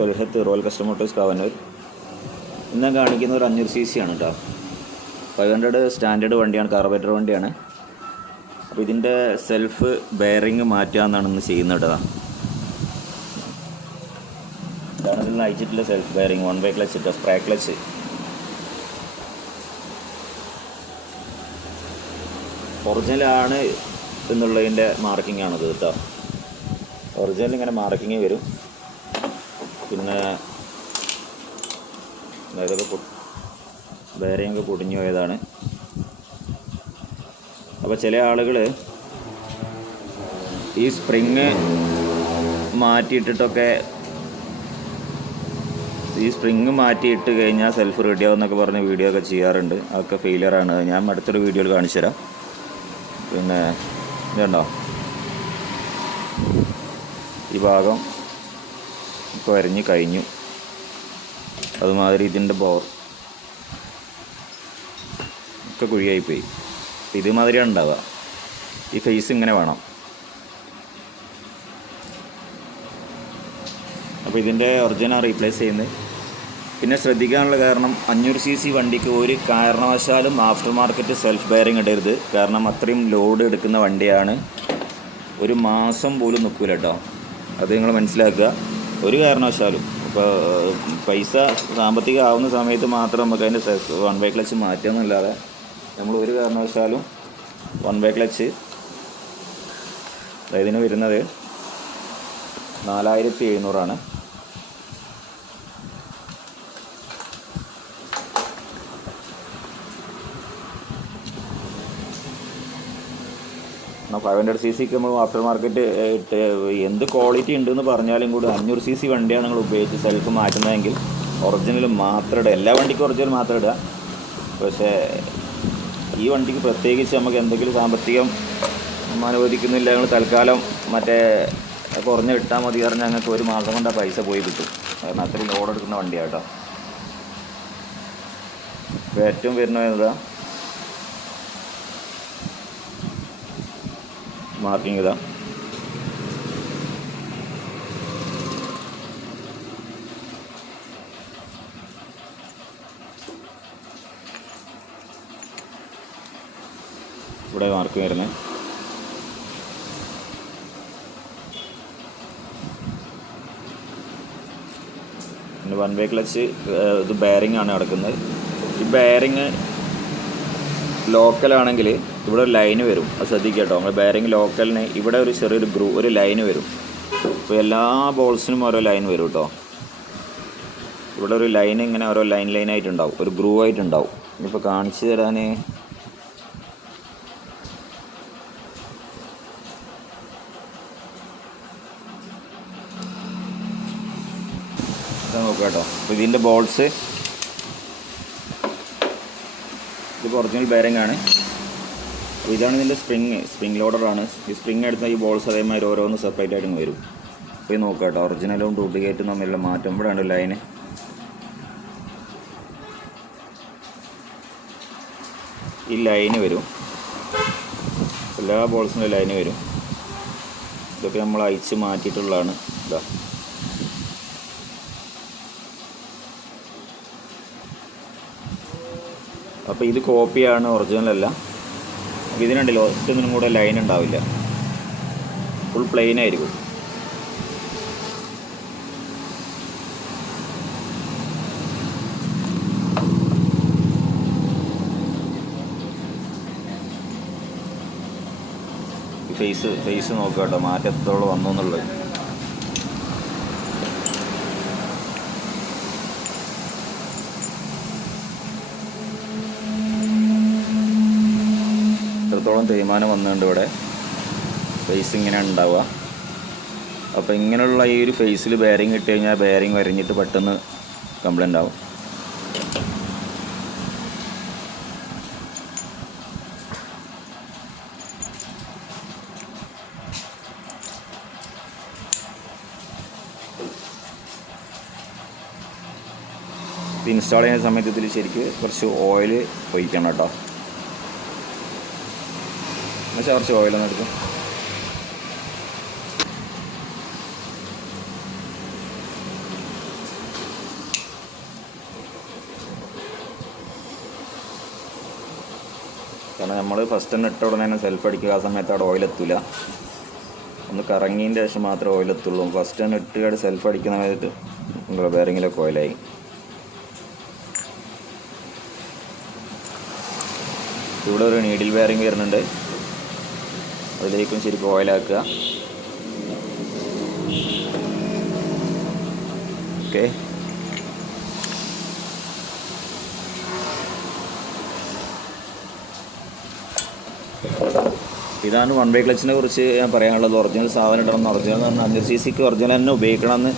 തൊലിഹത്ത് royal customer Motors Kavannur. ഇന്ന് കാണിക്കുന്ന ഒരു 500 cc ആണ് കേട്ടോ. 500 സ്റ്റാൻഡേർഡ് വണ്ടിയാണ്, കാർബറേറ്റർ വണ്ടിയാണ്. അപ്പോൾ ഇതിൻ്റെ സെൽഫ് ബെയറിങ് മാറ്റാമെന്നാണ് ഇന്ന് ചെയ്യുന്നത് കേട്ടോ. ഇതാണ് ഇതിൽ അയച്ചിട്ടുള്ള സെൽഫ് ബെയറിങ്, 1 way ക്ലച്ച് കേട്ടോ, സ്പ്രേ ക്ലച്ച്. ഒറിജിനലാണ് എന്നുള്ളതിൻ്റെ മാർക്കിംഗ് ആണത് കേട്ടോ. ഒറിജിനൽ ഇങ്ങനെ മാർക്കിങ് വരും. പിന്നെ ഇതൊക്കെ ബെയറിങ് പൊടിഞ്ഞു പോയതാണ്. അപ്പോൾ ചില ആളുകൾ ഈ സ്പ്രിങ് മാറ്റിയിട്ടിട്ടൊക്കെ, ഈ സ്പ്രിങ് മാറ്റിയിട്ട് കഴിഞ്ഞാൽ സെൽഫ് റെഡിയാവും എന്നൊക്കെ പറഞ്ഞ് വീഡിയോ ഒക്കെ ചെയ്യാറുണ്ട്. അതൊക്കെ ഫെയിലിയറാണ്. ഞാൻ അടുത്തൊരു വീഡിയോയിൽ കാണിച്ചു തരാം. പിന്നെ ഇതുണ്ടോ, ഈ ഭാഗം ഇപ്പോൾ വരഞ്ഞ് കഴിഞ്ഞു. അതുമാതിരി ഇതിൻ്റെ ബോർ ഒക്കെ കുഴിയായിപ്പോയി. ഇതുമാതിരിയാണ് ഉണ്ടാവുക. ഈ ഫേസ് ഇങ്ങനെ വേണം. അപ്പോൾ ഇതിൻ്റെ ഒറിജിനൽ റീപ്ലേസ് ചെയ്യുന്നത്. പിന്നെ ശ്രദ്ധിക്കാനുള്ള കാരണം, 500 cc വണ്ടിക്ക് ഒരു കാരണവശാലും ആഫ്റ്റർ മാർക്കറ്റ് സെൽഫ് ബെയറിങ് ഇടരുത്. കാരണം അത്രയും ലോഡ് എടുക്കുന്ന വണ്ടിയാണ്. ഒരു മാസം പോലും നിൽക്കില്ല കേട്ടോ. അത് നിങ്ങൾ മനസ്സിലാക്കുക. ഒരു കാരണവശാലും ഇപ്പോൾ പൈസ സാമ്പത്തികം ആവുന്ന സമയത്ത് മാത്രം നമുക്ക് അതിൻ്റെ 1 way ക്ലച്ച് മാറ്റുകയെന്നല്ലാതെ നമ്മൾ ഒരു കാരണവശാലും 1 way ക്ലച്ച്, ഇതിന് വരുന്നത് 4700 500 cc നമ്മൾ ആഫ്റ്റർ മാർക്കറ്റ് എന്ത് ക്വാളിറ്റി ഉണ്ടെന്ന് പറഞ്ഞാലും കൂടി 500 cc വണ്ടിയാണ് നിങ്ങൾ ഉപയോഗിച്ച് സെൽഫ് മാറ്റുന്നതെങ്കിൽ ഒറിജിനൽ മാത്രം ഇടുക. എല്ലാ വണ്ടിക്കും ഒറിജിനൽ മാത്രം ഇടുക. പക്ഷേ ഈ വണ്ടിക്ക് പ്രത്യേകിച്ച് നമുക്ക് എന്തെങ്കിലും സാമ്പത്തികം അനുവദിക്കുന്നില്ല, ഞങ്ങൾ തൽക്കാലം മറ്റേ കുറഞ്ഞ് ഇട്ടാൽ മതി പറഞ്ഞാൽ ഞങ്ങൾക്ക് ഒരു മാസം കൊണ്ട് ആ പൈസ പോയി കിട്ടും. കാരണം അത്രയും ലോഡ് എടുക്കുന്ന വണ്ടിയാണ് കേട്ടോ. ഇപ്പോൾ ഏറ്റവും വരുന്നത് എന്താ, മാർക്കിങ് ഇതാ. ഇവിടെ മാർക്ക് വരുന്നത്. പിന്നെ 1 way ക്ലച്ച്, ഇത് ബെയറിംഗ് ആണ് കിടക്കുന്നത്. ഈ ബെയറിങ് ലോക്കലാണെങ്കിൽ ഇവിടെ ഒരു ലൈന് വരും. അത് ശ്രദ്ധിക്കുക കേട്ടോ. നമ്മൾ ബെയറിങ് ലോക്കലിന് ഇവിടെ ഒരു ചെറിയൊരു ഒരു ലൈന് വരും. അപ്പോൾ എല്ലാ ബോൾസിനും ഓരോ ലൈൻ വരും കേട്ടോ. ഇവിടെ ഒരു ലൈൻ ഇങ്ങനെ ഓരോ ലൈനായിട്ടുണ്ടാവും, ഒരു ഗ്രൂവ് ആയിട്ടുണ്ടാവും. ഇനിയിപ്പോൾ കാണിച്ചു തരാൻ നോക്കുക കേട്ടോ. അപ്പോൾ ഇതിൻ്റെ ബോൾസ്, ഇത് ഒറിജിനൽ ബെയറിംഗ് ആണ്. അപ്പോൾ ഇതാണ് ഇതിൻ്റെ സ്പ്രിങ് ലോഡറാണ്. ഈ സ്പ്രിങ് എടുത്ത ഈ ബോൾസ് അതേമാതിരി ഓരോന്ന് സെപ്പറേറ്റ് ആയിട്ട് വരും. അപ്പോൾ ഇത് നോക്കുക കേട്ടോ. ഒറിജിനലും ഡ്യൂപ്ലിക്കേറ്റും തമ്മിലുള്ള മാറ്റം ഇവിടെയാണ് ലൈന്. ഈ ലൈന് വരും, എല്ലാ ബോൾസിൻ്റെ ലൈന് വരും. ഇതൊക്കെ നമ്മൾ അയച്ച് മാറ്റിയിട്ടുള്ളതാണ്. ഇതാ, അപ്പോൾ ഇത് കോപ്പിയാണ്, ഒറിജിനലല്ല. അപ്പോൾ ഇതിനുണ്ടല്ലോ ഒറ്റൊന്നിനും കൂടെ ലൈൻ ഉണ്ടാവില്ല, ഫുൾ പ്ലെയിൻ ആയിരിക്കും. ഫേസ് നോക്കുക കേട്ടോ, മാറ്റത്തോളം വന്നു എന്നുള്ളത്. എത്രത്തോളം തേയ്മാനം വന്നുകൊണ്ട് ഇവിടെ ഫേസ് ഇങ്ങനെ ഉണ്ടാവുക. അപ്പോൾ ഇങ്ങനെയുള്ള ഈ ഒരു ഫേസിൽ ബെയറിങ് ഇട്ട് കഴിഞ്ഞാൽ ബെയറിങ് വരഞ്ഞിട്ട് പെട്ടെന്ന് കംപ്ലൈൻ്റ് ആവും. ഇത് ഇൻസ്റ്റാൾ ചെയ്യുന്ന സമയത്ത് ഇതിൽ ശരിക്ക് കുറച്ച് ഓയിൽ ഒഴിക്കണം കേട്ടോ. എന്നുവെച്ചാൽ കുറച്ച് ഓയിലൊന്നും എടുക്കും. കാരണം നമ്മൾ ഫസ്റ്റ് തന്നെ ഇട്ട ഉടനെ തന്നെ സെൽഫ് അടിക്കുക, ആ സമയത്ത് അവിടെ ഓയിലെത്തില്ല. ഒന്ന് കറങ്ങിയതിൻ്റെ ശേഷം മാത്രമേ ഓയിലെത്തുള്ളൂ. ഫസ്റ്റ് തന്നെ ഇട്ടുകാട് സെൽഫ് അടിക്കുന്ന സമയത്ത് ബെയറിങ്ങിലൊക്കെ ഓയിലായി. ഇവിടെ ഒരു നീഡിൽ ബെയറിങ് വരുന്നുണ്ട്, അതിലേക്കും ശരിക്കും ഓയിലാക്കുക. ഓക്കെ, ഇതാണ് വൺ വേ ക്ലച്ചിനെ കുറിച്ച് ഞാൻ പറയാനുള്ളത്. ഒറിജിനൽ സാധനം ഇടണം. ഒറിജിനൽ എന്ന് പറഞ്ഞാൽ 500 cc ഒറിജിനൽ തന്നെ ഉപയോഗിക്കണമെന്ന്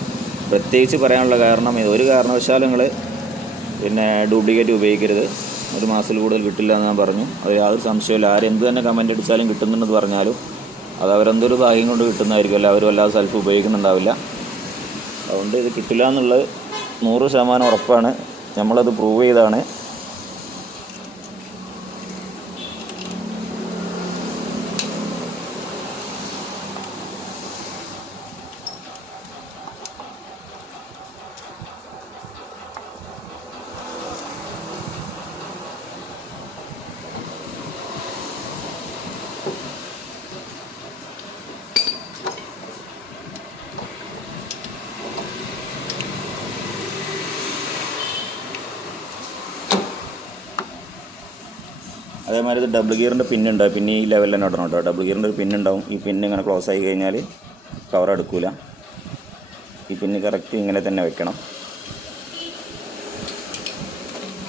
പ്രത്യേകിച്ച് പറയാനുള്ള കാരണം, ഒരു കാരണവശാലും നിങ്ങൾ പിന്നെ ഡ്യൂപ്ലിക്കേറ്റ് ഉപയോഗിക്കരുത്. ഒരു മാസത്തിൽ കൂടുതൽ കിട്ടില്ല എന്ന് ഞാൻ പറഞ്ഞു. അത് യാതൊരു സംശയമില്ല. ആരെന്ത് തന്നെ കമൻറ്റ് അടിച്ചാലും കിട്ടുന്നുണ്ടെന്ന് പറഞ്ഞാലും അത് അവരെന്തൊരു ഭാഗ്യം കൊണ്ട് കിട്ടുന്നതായിരിക്കുമല്ലോ, അവരും അല്ലാതെ സെൽഫ് ഉപയോഗിക്കുന്നുണ്ടാവില്ല. അതുകൊണ്ട് ഇത് കിട്ടില്ല എന്നുള്ളത് 100% ഉറപ്പാണ്. നമ്മളത് പ്രൂവ് ചെയ്താണ്. അതേമാതിരി ഇത് ഡബിൾ ഗിയറിൻ്റെ പിന്നുണ്ട്. പിന്നെ ഈ ലെവലിൽ തന്നെ ഇടണം കേട്ടോ. ഡബിൾ ഗിയറിൻ്റെ ഒരു പിന്നുണ്ടാവും. ഈ പിന്ന് ഇങ്ങനെ ക്ലോസ് ആയി കഴിഞ്ഞാൽ കവർ എടുക്കില്ല. ഈ പിന്ന് കറക്റ്റ് ഇങ്ങനെ തന്നെ വെക്കണം.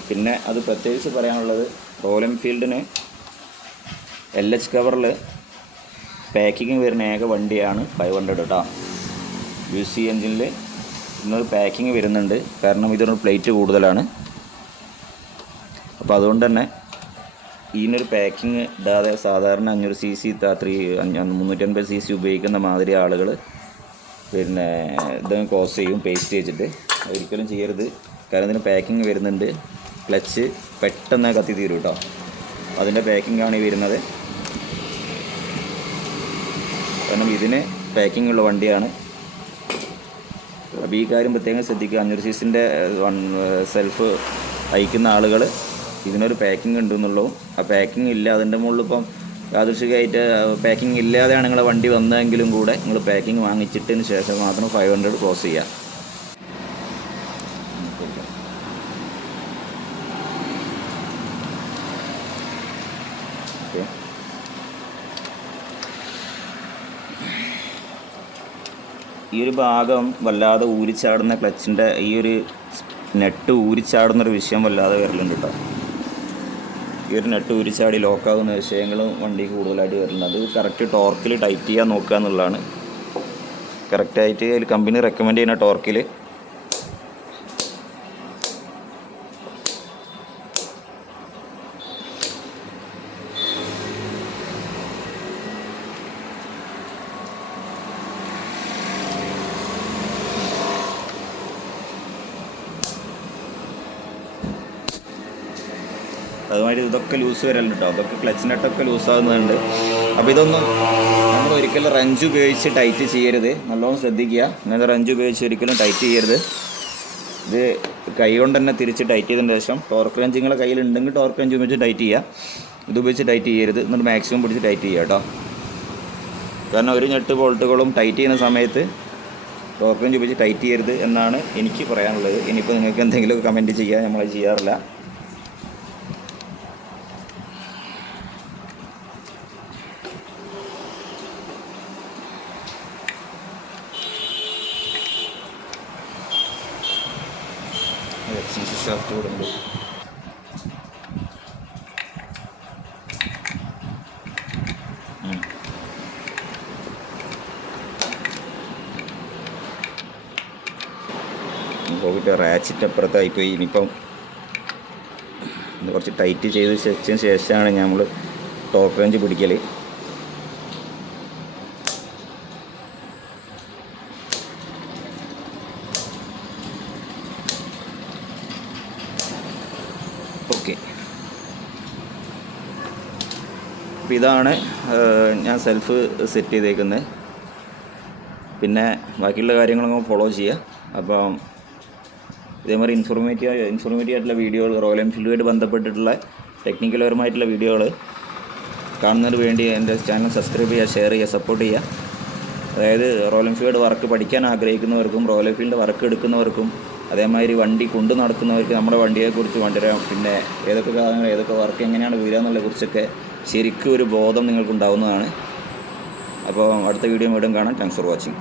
പിന്നെ അത് പ്രത്യേകിച്ച് പറയാനുള്ളത്, റോയൽ എൻഫീൽഡിന് LH കവറിൽ പാക്കിങ് വരുന്ന ഏക വണ്ടിയാണ് 500 കേട്ടോ. UC എൻജിനിൽ ഇന്നൊരു പാക്കിങ് വരുന്നുണ്ട്, കാരണം ഇതൊരു പ്ലേറ്റ് കൂടുതലാണ്. അപ്പോൾ അതുകൊണ്ട് തന്നെ ഇതിനൊരു പാക്കിങ് ഇടാതെ സാധാരണ 500 cc 350 cc ഉപയോഗിക്കുന്ന മാതിരി ആളുകൾ പിന്നെ ഇതങ്ങ് ക്ലോസ് ചെയ്യും പേസ്റ്റ് വെച്ചിട്ട്. ഒരിക്കലും ചെയ്യരുത്, കാരണം ഇതിന് പാക്കിങ് വരുന്നുണ്ട്. ക്ലച്ച് പെട്ടെന്ന് കത്തി തീരും കേട്ടോ. അതിൻ്റെ പാക്കിങ്ങാണ് ഈ വരുന്നത്. കാരണം ഇതിന് പാക്കിംഗ് ഉള്ള വണ്ടിയാണ്. അപ്പോൾ ഈ കാര്യം പ്രത്യേകം ശ്രദ്ധിക്കുക. 500 cc സെൽഫ് അയക്കുന്ന ആളുകൾ ഇതിനൊരു പാക്കിംഗ് ഉണ്ടെന്നുള്ളൂ. ആ പാക്കിംഗ് ഇല്ല, അതിൻ്റെ മുകളിൽ ഇപ്പം യാദൃശികമായിട്ട് പാക്കിംഗ് ഇല്ലാതെയാണ് നിങ്ങളെ വണ്ടി വന്നതെങ്കിലും കൂടെ നിങ്ങൾ പാക്കിംഗ് വാങ്ങിച്ചിട്ടതിന് ശേഷം മാത്രം 500 ക്ലോസ് ചെയ്യുക. ഓക്കെ, ഈ ഒരു ഭാഗം വല്ലാതെ ഊരിച്ചാടുന്ന ക്ലച്ചിൻ്റെ ഈ ഒരു നെറ്റ് ഊരിച്ചാടുന്നൊരു വിഷയം വല്ലാതെ വരലുണ്ട് കേട്ടോ. ഈ ഒരു നെറ്റ് ഊരിച്ചാടി ലോക്കാകുന്ന വിഷയങ്ങളും വണ്ടിക്ക് കൂടുതലായിട്ട് വരുന്നുണ്ട്. അത് കറക്റ്റ് ടോർക്കിൽ ടൈറ്റ് ചെയ്യാൻ നോക്കുക എന്നുള്ളതാണ്. കറക്റ്റായിട്ട് അതിൽ കമ്പനി റെക്കമെൻഡ് ചെയ്യുന്ന ടോർക്കിൽ അതുമാതിരി ഇതൊക്കെ ലൂസ് വരലുണ്ട് കേട്ടോ. അതൊക്കെ ക്ലച്ച് നെട്ടൊക്കെ ലൂസാകുന്നുണ്ട്. അപ്പോൾ ഇതൊന്നും നമ്മൾ ഒരിക്കലും റഞ്ച് ഉപയോഗിച്ച് ടൈറ്റ് ചെയ്യരുത്. നല്ലോണം ശ്രദ്ധിക്കുക. ഇങ്ങനത്തെ റഞ്ച് ഉപയോഗിച്ച് ഒരിക്കലും ടൈറ്റ് ചെയ്യരുത്. ഇത് കൈ കൊണ്ട് തന്നെ തിരിച്ച് ടൈറ്റ് ചെയ്തതിന് ശേഷം ടോർക്ക് റഞ്ച് നിങ്ങളുടെ കയ്യിലുണ്ടെങ്കിൽ ടോർക്ക് റഞ്ച് ഉപയോഗിച്ച് ടൈറ്റ് ചെയ്യുക. ഇത് ഉപയോഗിച്ച് ടൈറ്റ് ചെയ്യരുത്. എന്നിട്ട് മാക്സിമം പിടിച്ച് ടൈറ്റ് ചെയ്യുക കേട്ടോ. കാരണം ഒരു ഞെട്ട് ബോൾട്ടുകളും ടൈറ്റ് ചെയ്യുന്ന സമയത്ത് ടോർക്ക് റഞ്ച് ഉപയോഗിച്ച് ടൈറ്റ് ചെയ്യരുത് എന്നാണ് എനിക്ക് പറയാനുള്ളത്. ഇനിയിപ്പോൾ നിങ്ങൾക്ക് എന്തെങ്കിലും കമൻറ്റ് ചെയ്യുക, നമ്മളത് ചെയ്യാറില്ല. ഷാഫ്റ്റ് കൂടെ ഉണ്ട്. പോയിട്ട് റാച്ചിറ്റ് അപ്പുറത്തായിപ്പോയി. ഇനിയിപ്പം കുറച്ച് ടൈറ്റ് ചെയ്ത് വെച്ചതിന് ശേഷമാണ് നമ്മൾ ടോപ്പ് റേഞ്ച് പിടിക്കൽ. ഓക്കെ, അപ്പോൾ ഇതാണ് ഞാൻ സെൽഫ് സെറ്റ് ചെയ്തേക്കുന്നത്. പിന്നെ ബാക്കിയുള്ള കാര്യങ്ങളൊക്കെ ഫോളോ ചെയ്യുക. അപ്പം ഇതേമാതിരി ഇൻഫോർമേറ്റീവ് ആയിട്ടുള്ള വീഡിയോകൾ, റോയൽ എൻഫീൽഡുമായിട്ട് ബന്ധപ്പെട്ടിട്ടുള്ള ടെക്നിക്കൽപരമായിട്ടുള്ള വീഡിയോകൾ കാണുന്നതിന് വേണ്ടി എൻ്റെ ചാനൽ സബ്സ്ക്രൈബ് ചെയ്യുക, ഷെയർ ചെയ്യുക, സപ്പോർട്ട് ചെയ്യുക. അതായത് റോയൽ എൻഫീൽഡ് വർക്ക് പഠിക്കാൻ ആഗ്രഹിക്കുന്നവർക്കും റോയൽ എൻഫീൽഡ് വർക്ക് എടുക്കുന്നവർക്കും അതേമാതിരി വണ്ടി കൊണ്ടു നടക്കുന്നവർക്ക് നമ്മുടെ വണ്ടിയെക്കുറിച്ച് പിന്നെ ഏതൊക്കെ കാര്യങ്ങൾ ഏതൊക്കെ വർക്ക് എങ്ങനെയാണ് വരിക എന്നുള്ളതിനെക്കുറിച്ചൊക്കെ ശരിക്കും ഒരു ബോധം നിങ്ങൾക്കുണ്ടാവുന്നതാണ്. അപ്പോൾ അടുത്ത വീഡിയോ വീണ്ടും കാണാം. Thanks for watching.